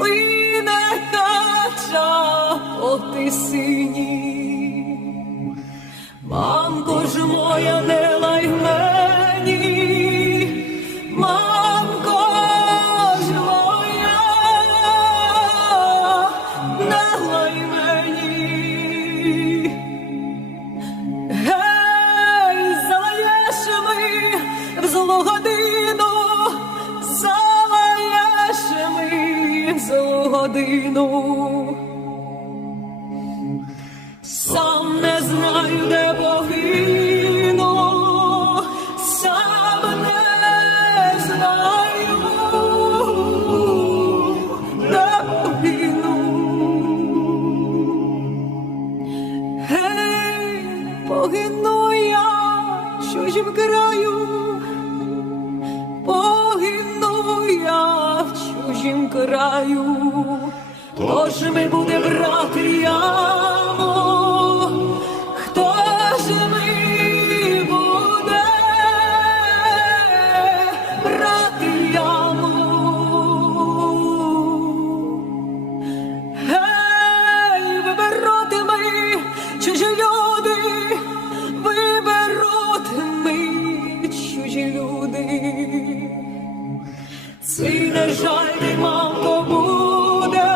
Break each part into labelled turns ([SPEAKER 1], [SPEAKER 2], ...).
[SPEAKER 1] плине кача ти сині, мамко ж моя не лай мені, мамко ж моя, не лай мені. Гей, залаєш ми в злогоди. Злу годину. Сам не знаю, де погину, сам не знаю, де погину. Гей, погину я в чужім краю, чужім краю, хто ж ми буде брати яму, хто ж ми буде брати яму? Гей, виберуть ми, чужі люди, виберуть ми, чужі люди. Свій не жаль нема буде,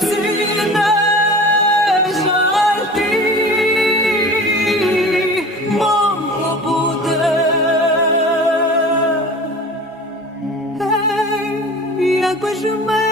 [SPEAKER 1] свій не жаль ти, мамко буде. Ей, якби ж ми